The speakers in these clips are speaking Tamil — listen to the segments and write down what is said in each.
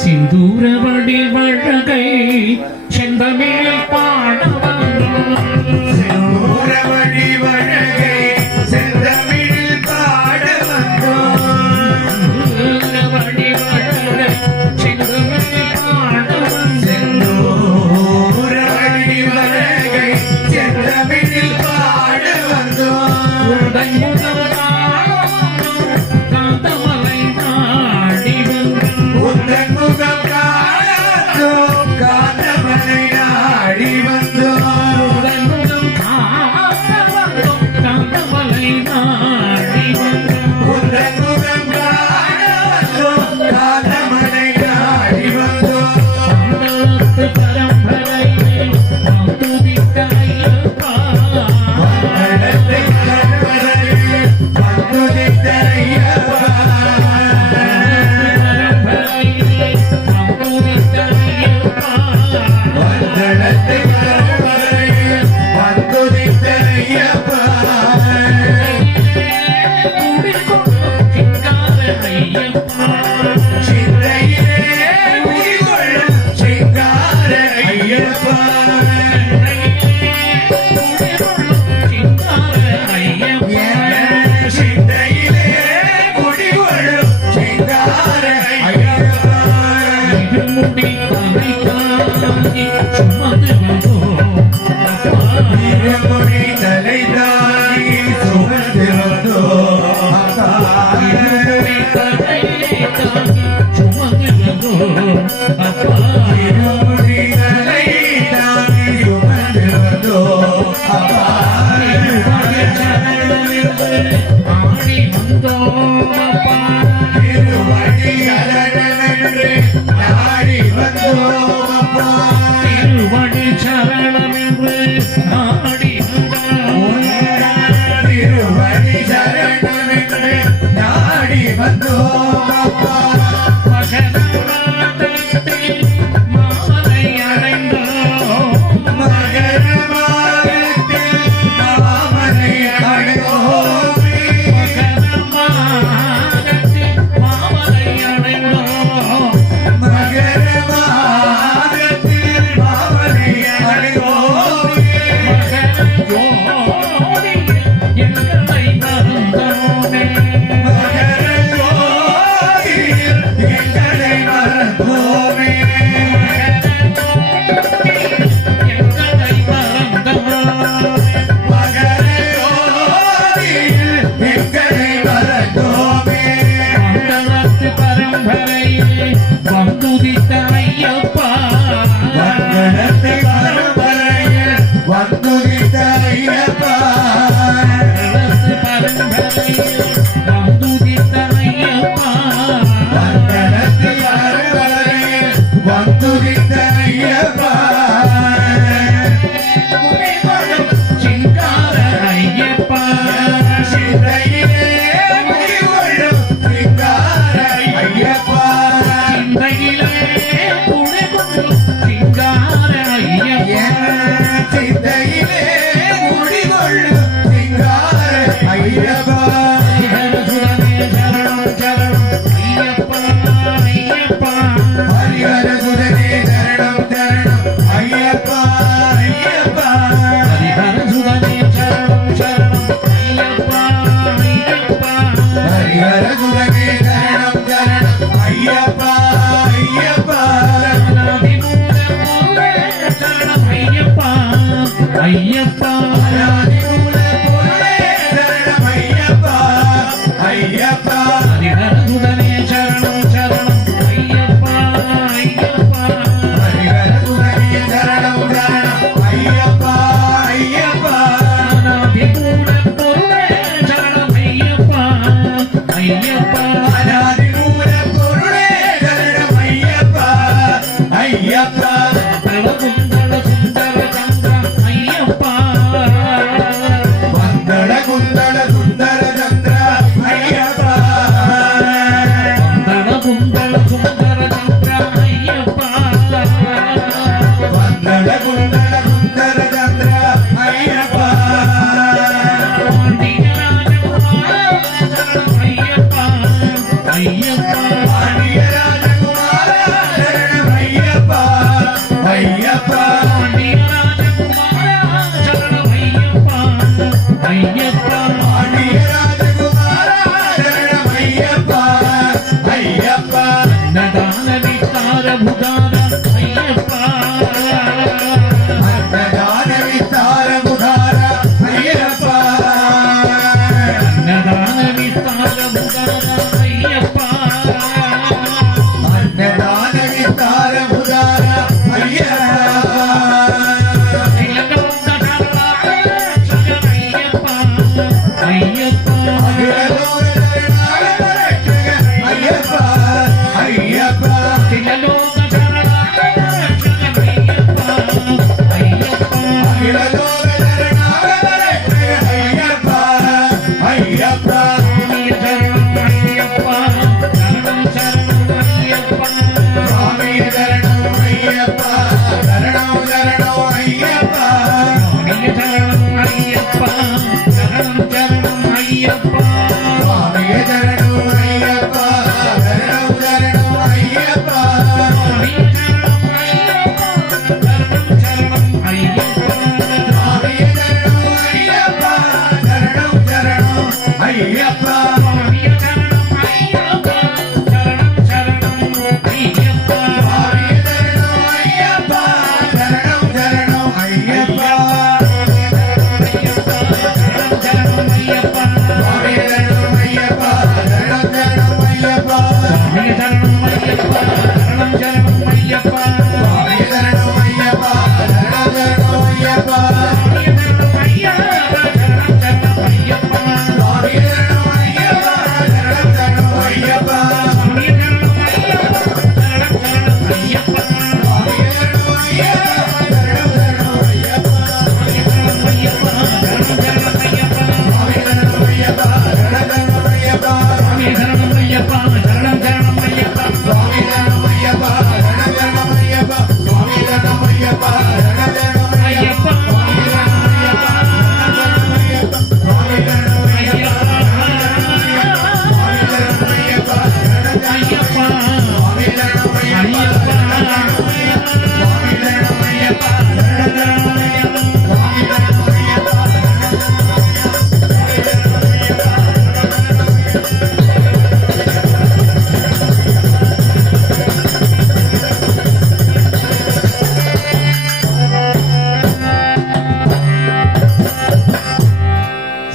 சிந்தூர வடிவழகை செந்தமிழ் பாடவன் சிந்தூர வடிவழகை செந்தமிழில் பாடவன் வடிவழகை செந்தமிழ் பாடவன் சிந்தூர வடிவழகை செந்தமிழில் பாடவன் உந்தன் முகம் காணாதோ காந்தமலை நாடி வந்தோம் உந்தன் முகம் காணாதோ காந்தமலை நாடி வந்தோம் உந்தன் முகம் காணாதோ காந்தமலை நாடி வந்தோம் மங்களத்து பரம்பரையிலே துதித்த ஐயப்பா மங்களத்தை பரம்பரையிலே துதித்த ஐயப்பா மங்களத்தை பரம்பரையிலே துதித்த ஐயப்பா சிந்தையிலே குடிகொள்ளும் சிங்கார ஐயப்பா சிந்தையிலே குடிகொள்ளும் சிங்கார ஐயப்பா இருமுடி தலை தாங்கி சுமந்து வந்தோம் இருமுடி தலை தாங்கி சுமந்து வந்தோம் திருவடி சரணமென்று நாடி வந்தோம் அப்பா திருவடி சரணமென்று நாடி திருவடி சரணமென்று நாடி வந்தோம் அப்பா மகரமாதத்தில் மாலை அடைந்தோம் மகரமாதத்தில் மாமலை அடைந்தோமே மகரமாதத்தில் மாலை அடைந்தோம் மகரமாதத்தில் மாமலை அடைந்தோமே மகரஜோதியில் எங்களை மறந்தோமே மகரஜோதியில் எங்களை மறந்தோமே எங்களை மறந்தோம் மகரஜோதியில் எங்களை மறந்தோமே மங்களத்து பரம்பரையிலே வந்துதித்த ஐயப்பா மங்களத்தை பரம்பரையில் வந்துதித்த ஐயப்பா மங்களத்து பரம்பரையிலே வந்துதித்த ஐயப்பா மங்களத்தை பரம்பரையில் வந்துதித்த ஐயப்பா குடிகொள்ளும் சிங்கார ஐயப்பா சிந்தையிலே குடிகொள்ளும் சிங்கார ஐயப்பா சிந்தையிலே குடிகொள்ளும் சிங்கார ஐயப்பா சிந்தையிலே குடிகொள்ளும் சிங்கார ஐயப்பா ஹரிஹரசுரனே சரணம் சரணம் ஐயப்பா ஐயப்பா ஹரிஹரசுரனே சரணம் சரணம் ஐயப்பா ஐயப்பா ஹரிஹரசுரனே சரணம் சரணம் ஐயப்பா ஐயப்பா ஹரிஹரசுரனே சரணம் சரணம் ஐயப்பா ஐயப்பா அநாதிமூலமூலே சரணம் ஐயப்பா ஐயப்பா அநாதிமூல பொருளே சரணம் ஐயப்பா ஐயப்பா ஹரிஹரசுரனே சரணம் சரணம் ஐயப்பா ஐயப்பா ஹரிஹரசுரனே சரணம் சரணம் ஐயப்பா ஐயப்பா அநாதிமூலப்பொருளே சரணம் ஐயப்பா ஐயப்பா அநாதிமூல பொருளே சரணம் ஐயப்பா ஐயப்பா குந்தள சுந்தர சந்திர ஐயப்பா மங்கள குந்தள சுந்தர சந்திர ஐயப்பா குந்தள சுந்தர சந்திர ஐயப்பா மங்கள குந்தள சுந்தர சந்திர ஐயப்பா ஐயப்பா ஐயப்பா பாண்டியராஜகுமார ஐயப்பா அன்னதான வித்தார உதார ஐயப்பா ஐயப்பா அகிலலோக தருணாக ஐயப்பா ஐயப்பா அகிலலோக தருணாக ஐயப்பா ஐயப்பா சுவாமி சரணம் ஐயப்பா சரணம் சரணம் ஐயப்பா சுவாமி சரணம் ஐயப்பா சரணம் சரணம் ஐயப்பா சுவாமி சரணம் ஐயப்பா சரணம் சரணம் ஐயப்பா சுவாமி சரணம் ஐயப்பா சரணம் சரணம் ஐயப்பா சுவாமி சரணம் ஐயப்பா சரணம் சரணம் ஐயப்பா சுவாமி சரணம் ஐயப்பா சரணம் சரணம் ஐயப்பா சுவாமி சரணம் ஐயப்பா சரணம் சரணம் ஐயப்பா சுவாமி சரணம் ஐயப்பா சரணம் சரணம் ஐயப்பா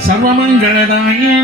சர்வமங்களதாயே